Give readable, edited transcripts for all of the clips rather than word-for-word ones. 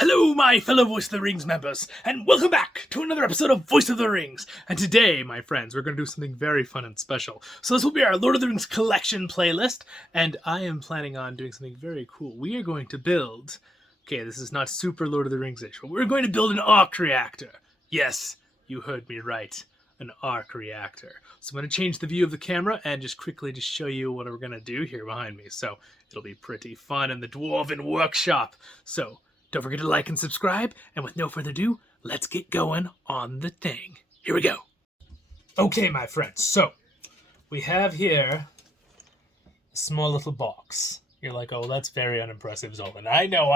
Hello, my fellow Voice of the Rings members, and welcome back to another episode of Voice of the Rings. And today, my friends, we're going to do something very fun and special. So this will be our Lord of the Rings collection playlist, and I am planning on doing something very cool. We are going to build... Okay, this is not super Lord of the Rings-ish, but we're going to build an Arc Reactor. Yes, you heard me right. An Arc Reactor. So I'm going to change the view of the camera and just quickly show you what we're going to do here behind me. So it'll be pretty fun in the Dwarven Workshop. So don't forget to like and subscribe, and with no further ado, let's get going on the thing. Here we go. Okay, my friends, so we have here a small little box. You're like, oh, that's very unimpressive, Zollin. I know.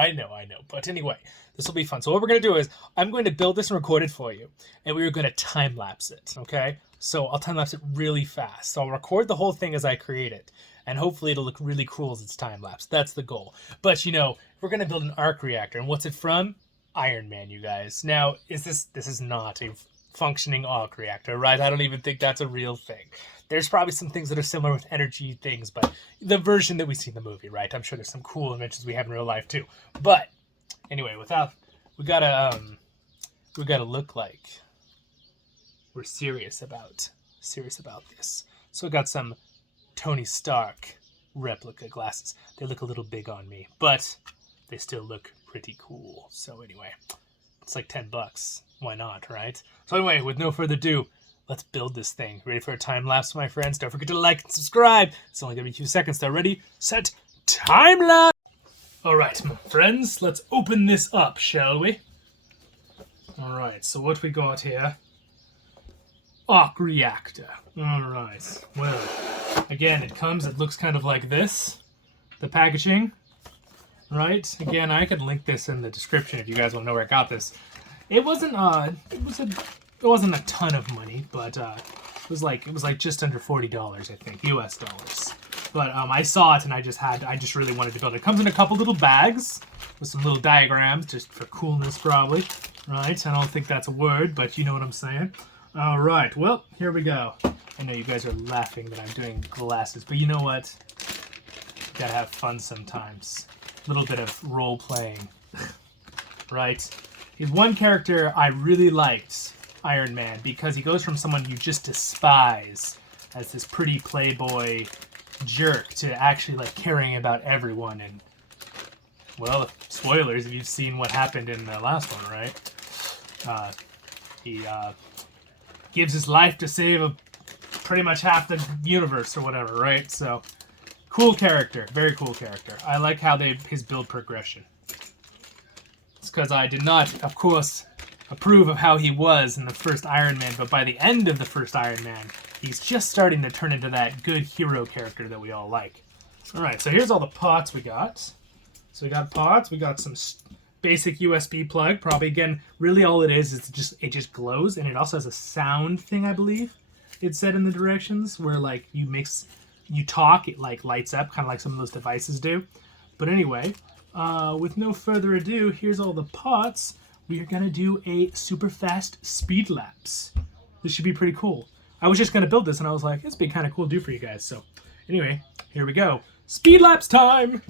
But anyway, this will be fun. So what we're going to do is, I'm going to build this and record it for you, and we're going to time-lapse it, okay? So I'll time-lapse it really fast. So I'll record the whole thing as I create it, and hopefully it'll look really cool as it's time-lapse. That's the goal. But, you know, we're going to build an arc reactor, and what's it from? Iron Man, you guys. Now, this is not a functioning arc reactor, right? I don't even think that's a real thing. There's probably some things that are similar with energy things, but the version that we see in the movie, right? I'm sure there's some cool inventions we have in real life too. But anyway, we gotta look like we're serious about this. So we got some Tony Stark replica glasses. They look a little big on me, but they still look pretty cool. So anyway, it's like $10. Why not, right? So anyway, with no further ado, let's build this thing. Ready for a time lapse, my friends? Don't forget to like and subscribe. It's only gonna be a few seconds. They're ready, set, time lapse. All right, my friends, let's open this up, shall we? All right, so what we got here? Arc Reactor. All right, well, again, it looks kind of like this. The packaging, right? Again, I could link this in the description if you guys want to know where I got this. It wasn't it wasn't a ton of money, but it was like just under $40, I think, US dollars. But I saw it and I just really wanted to build it. It comes in a couple little bags with some little diagrams, just for coolness probably, right? I don't think that's a word, but you know what I'm saying. All right, well, here we go. I know you guys are laughing that I'm doing glasses, but you know what? You gotta have fun sometimes. A little bit of role playing, right? He's one character I really liked, Iron Man, because he goes from someone you just despise as this pretty playboy jerk to actually like caring about everyone. And well, spoilers if you've seen what happened in the last one, right? He gives his life to save pretty much half the universe or whatever, right? So cool character, very cool character. I like how his build progression. It's because I did not, of course, approve of how he was in the first Iron Man, but by the end of the first Iron Man, he's just starting to turn into that good hero character that we all like. All right, so here's all the pots we got. So we got pots, we got some basic USB plug, probably, again, really all it is it just glows, and it also has a sound thing, I believe it said in the directions, where like you talk, it like lights up, kind of like some of those devices do. But anyway, with no further ado, here's all the pots. We are going to do a super fast speed lapse. This should be pretty cool. I was just going to build this, and I was like, this would be kind of cool to do for you guys. So anyway, here we go. Speed lapse time!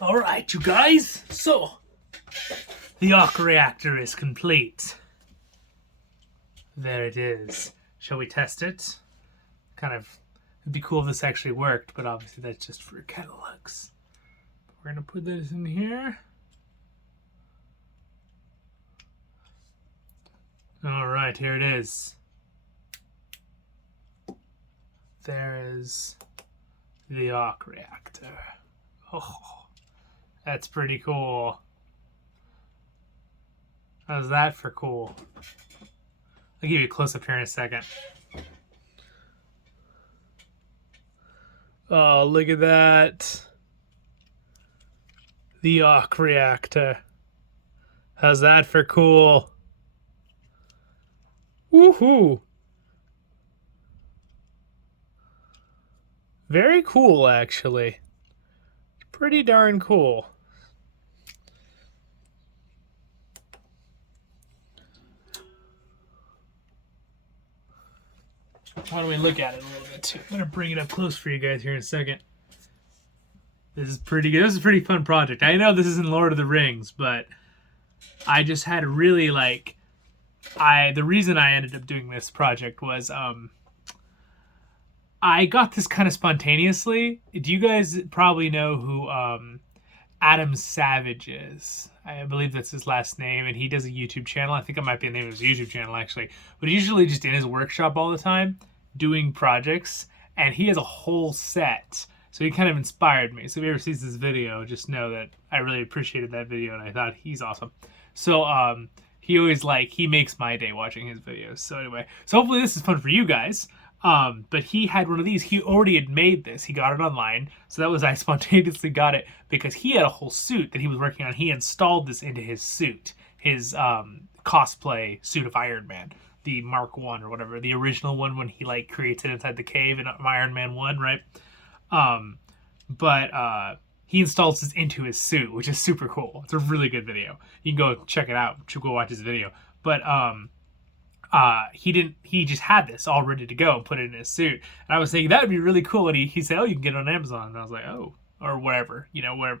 Alright, you guys, so the Arc Reactor is complete. There it is. Shall we test it? It'd be cool if this actually worked, but obviously that's just for kind of looks. We're gonna put this in here. Alright, here it is. There is the Arc Reactor. Oh, that's pretty cool. How's that for cool? I'll give you a close-up here in a second. Oh, look at that. The Arc Reactor. How's that for cool? Woohoo! Very cool, actually. Pretty darn cool. Why don't we look at it a little bit too? I'm gonna bring it up close for you guys here in a second. This is pretty good. This is a pretty fun project. I know this isn't Lord of the Rings, but I just had to really the reason I ended up doing this project was I got this kind of spontaneously. Do you guys probably know who Adam Savage is? I believe that's his last name, and he does a YouTube channel. I think it might be the name of his YouTube channel, actually. But he's usually just in his workshop all the time doing projects, and he has a whole set. So he kind of inspired me. So if he ever sees this video, just know that I really appreciated that video, and I thought he's awesome. So he always he makes my day watching his videos. So anyway, so hopefully this is fun for you guys. But he had one of these. He already had made this. He got it online. So that was, I spontaneously got it because he had a whole suit that he was working on. He installed this into his suit, his cosplay suit of Iron Man, the Mark 1 or whatever, the original one when he creates it inside the cave in Iron Man 1, right? He installs this into his suit, which is super cool. It's a really good video. You can go check it out. Go watch his video. But he just had this all ready to go and put it in his suit. And I was thinking that would be really cool. And he said, oh, you can get it on Amazon. And I was like, oh, or whatever, whatever.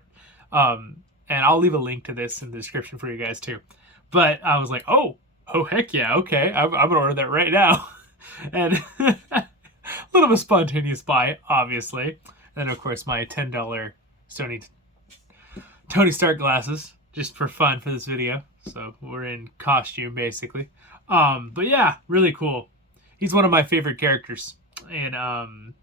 And I'll leave a link to this in the description for you guys too. But I was like, oh, heck yeah. Okay. I'm going to order that right now. And a little bit of spontaneous buy, obviously. And then of course my $10 Tony Stark glasses just for fun for this video. So we're in costume basically. But yeah, really cool. He's one of my favorite characters in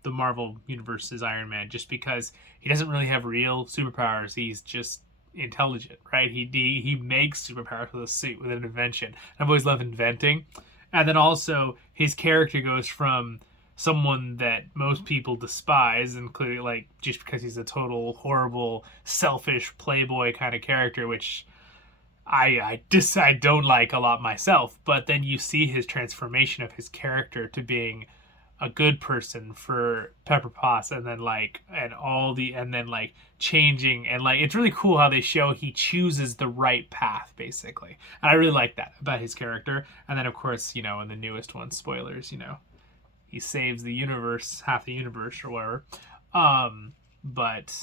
the Marvel universe is Iron Man, just because he doesn't really have real superpowers. He's just intelligent, right? He makes superpowers with a suit, with an invention. I've always loved inventing. And then also his character goes from someone that most people despise, including just because he's a total horrible, selfish playboy kind of character, which I don't like a lot myself. But then you see his transformation of his character to being a good person for Pepper Potts, and then changing, and it's really cool how they show he chooses the right path basically, and I really like that about his character. And then of course, in the newest one, spoilers, he saves the universe, half the universe or whatever. But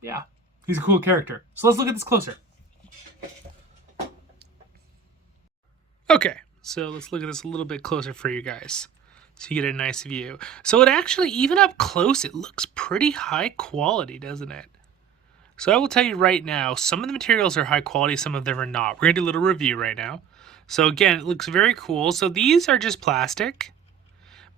yeah, he's a cool character. So let's look at this closer. Okay, so let's look at this a little bit closer for you guys, so you get a nice view. So it actually, even up close, it looks pretty high quality, doesn't it? So I will tell you right now, some of the materials are high quality, some of them are not. We're going to do a little review right now. So again, it looks very cool. So these are just plastic,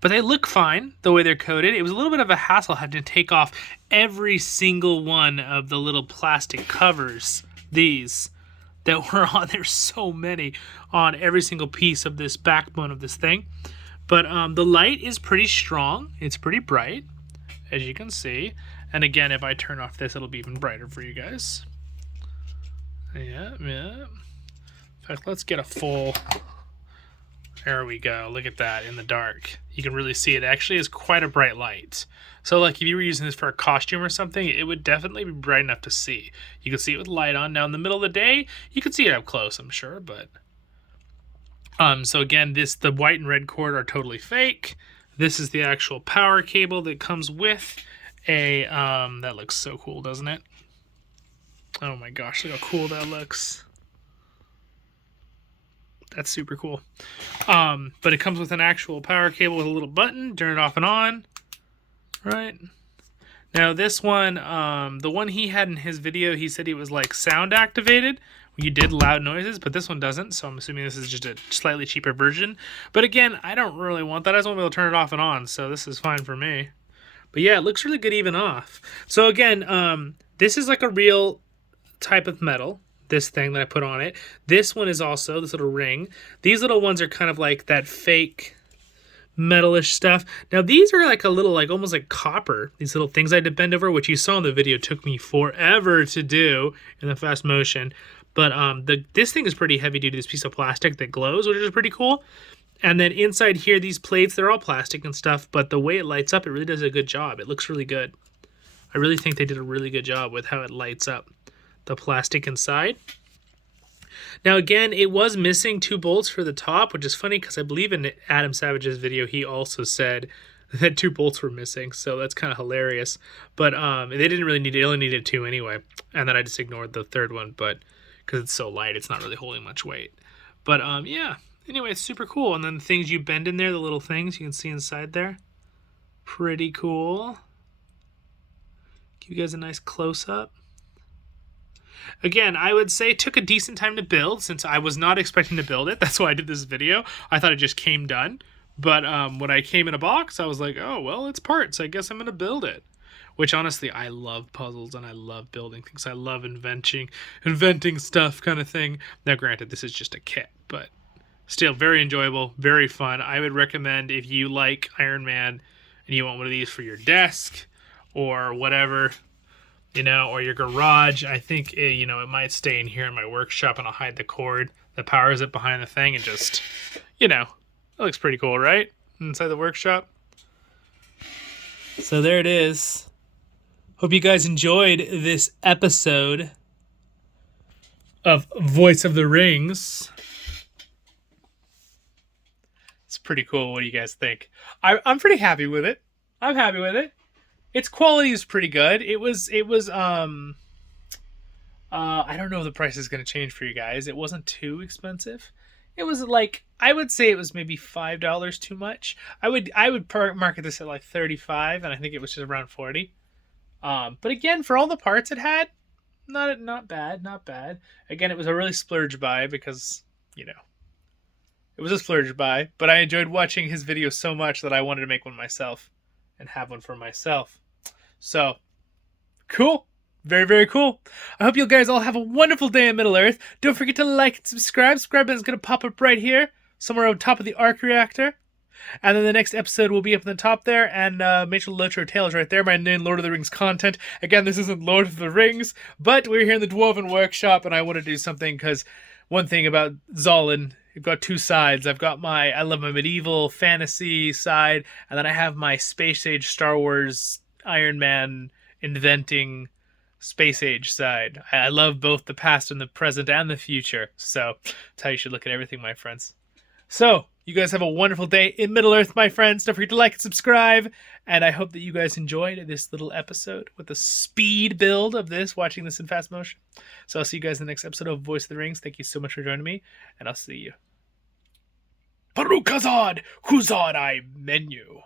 but they look fine the way they're coated. It was a little bit of a hassle having to take off every single one of the little plastic covers, these, that were on. There's so many on every single piece of this backbone of this thing. But the light is pretty strong. It's pretty bright, as you can see. And again, if I turn off this, it'll be even brighter for you guys. Yeah. In fact, let's get a full... There we go. Look at that in the dark. You can really see it actually is quite a bright light. So if you were using this for a costume or something, it would definitely be bright enough to see. You can see it with light on. Now in the middle of the day, you can see it up close, I'm sure, but so again, the white and red cord are totally fake. This is the actual power cable that comes with a that looks so cool, doesn't it? Oh my gosh, look how cool that looks. That's super cool. But it comes with an actual power cable with a little button, turn it off and on. Right. Now this one, the one he had in his video, he said it was like sound activated. You did loud noises, but this one doesn't, so I'm assuming this is just a slightly cheaper version. But again, I don't really want that. I just want to be able to turn it off and on, so this is fine for me. But yeah, it looks really good even off. So again, this is like a real type of metal, this thing that I put on it. This one is also this little ring. These little ones are kind of like that fake metalish stuff. Now these are like a little, like almost like copper. These little things I had to bend over, which you saw in the video took me forever to do in the fast motion. But this thing is pretty heavy duty, this piece of plastic that glows, which is pretty cool. And then inside here, these plates, they're all plastic and stuff, but the way it lights up, it really does a good job. It looks really good. I really think they did a really good job with how it lights up the plastic inside. Now again, it was missing 2 bolts for the top, which is funny because I believe in Adam Savage's video, he also said that 2 bolts were missing, so that's kind of hilarious. But they didn't really need it, they only needed 2 anyway. And then I just ignored the third one, but because it's so light, it's not really holding much weight. But yeah, anyway, it's super cool. And then the things you bend in there, the little things you can see inside there, pretty cool. Give you guys a nice close-up. Again, I would say it took a decent time to build since I was not expecting to build it. That's why I did this video. I thought it just came done. But when I came in a box, I was like, oh, well, it's parts. I guess I'm going to build it. Which, honestly, I love puzzles and I love building things. I love inventing stuff kind of thing. Now, granted, this is just a kit, but still very enjoyable, very fun. I would recommend if you like Iron Man and you want one of these for your desk or whatever, you know, or your garage, I think, you know, it might stay in here in my workshop and I'll hide the cord that powers it behind the thing and just, you know, that looks pretty cool, right? Inside the workshop. So there it is. Hope you guys enjoyed this episode of Voice of the Rings. It's pretty cool. What do you guys think? I'm pretty happy with it. I'm happy with it. Its quality is pretty good. It was I don't know if the price is going to change for you guys. It wasn't too expensive. It was like, I would say it was maybe $5 too much. I would market this at like $35, and I think it was just around $40. But again, for all the parts it had, not bad. Again, it was a really splurge buy because, you know, it was a splurge buy, but I enjoyed watching his video so much that I wanted to make one myself and have one for myself. So, cool. Very, very cool. I hope you guys all have a wonderful day in Middle-earth. Don't forget to like and subscribe. Subscribe button is going to pop up right here, somewhere on top of the Arc Reactor. And then the next episode will be up in the top there, and make sure to LOTR tail is right there, my new Lord of the Rings content. Again, this isn't Lord of the Rings, but we're here in the Dwarven Workshop, and I want to do something, because one thing about Zollin, you've got 2 sides. I love my medieval fantasy side, and then I have my space age Star Wars Iron Man inventing space age side. I love both the past and the present and the future, so that's how you should look at everything, my friends. So, you guys have a wonderful day in Middle-earth, my friends. Don't forget to like and subscribe. And I hope that you guys enjoyed this little episode with the speed build of this, watching this in fast motion. So I'll see you guys in the next episode of Voice of the Rings. Thank you so much for joining me, and I'll see you. Parukazad Kuzad I menu.